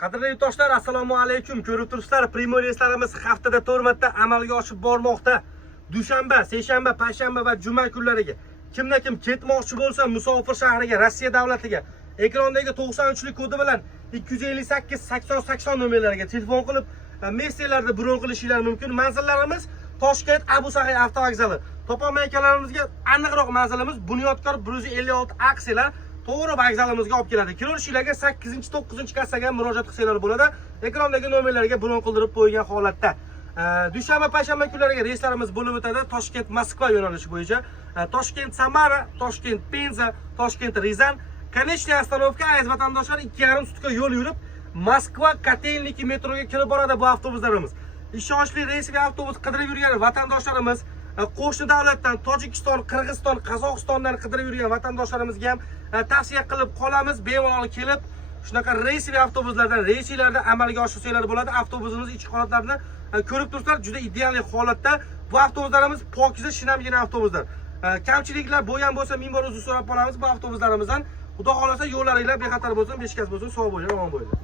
Qadrli yurtdoshlar, assalomu alaykum. Ko'rib turibsizlar, Primoy reyslarimiz haftada 4 marta amalga oshib bormoqda. Dushanba, seshanba, payshanba va juma kunlariga kimda kim ketmoqchi bo'lsa musofir shahriga, Rossiya davlatiga ekrondagi 93lik kodi bilan 258 80 80 nomerlariga telefon qilib messengerlarda bron qilishingiz mumkin. Manzillarimiz Toshkent Abu Sahiy avtovokzali. Topolmaykalarimizga aniqroq manzilimiz Bunyodkor 156 aksiyalar to'g'ri vokzalimizga olib keladi. Kirishlarga 8-9 kassaga murojaat qilsanglar bo'ladi. Ekrondagi nomerlarga bron qildirib qo'ygan holatda. Dushanba, payshanba kunlariga reyslarimiz bo'lib o'tadi. Toshkent Moskva yo'nalishi bo'yicha. Toshkent Samara, Toshkent Penza, Toshkent Rizan. Konechniy ostanovka aziz vatandoshlar 2,5 sutka yo'l yurib Moskva Kotelniki metroga kirib boradi bu avtobuslarimiz. Ishonchli reysiy avtobus qidirib yurgan vatandoshlarimiz, qo'shni davlatdan Tojikiston, Qirg'iziston, Qozog'istondan qidirib yurgan vatandoshlarimizga ham tavsiya qilib qolamiz. Bemalol kelib shunaqa reysiy avtobuslardan, reyslarda amalga oshirsanglar bo'ladi. Avtobusimiz ichki holatlarini ko'rib turibsizlar, juda ideal holatda. Bu avtobuslarimiz pokiza, shinamgina avtobuslar. Kamchiliklar bo'lgan bo'lsa, ming bor uzr so'rab qolamiz bu avtobuslarimizdan. Xudo xolasa yo'llaringlar bexatar bo'lsin, beshikast bo'lsin, sog' bo'linglar, omon bo'linglar.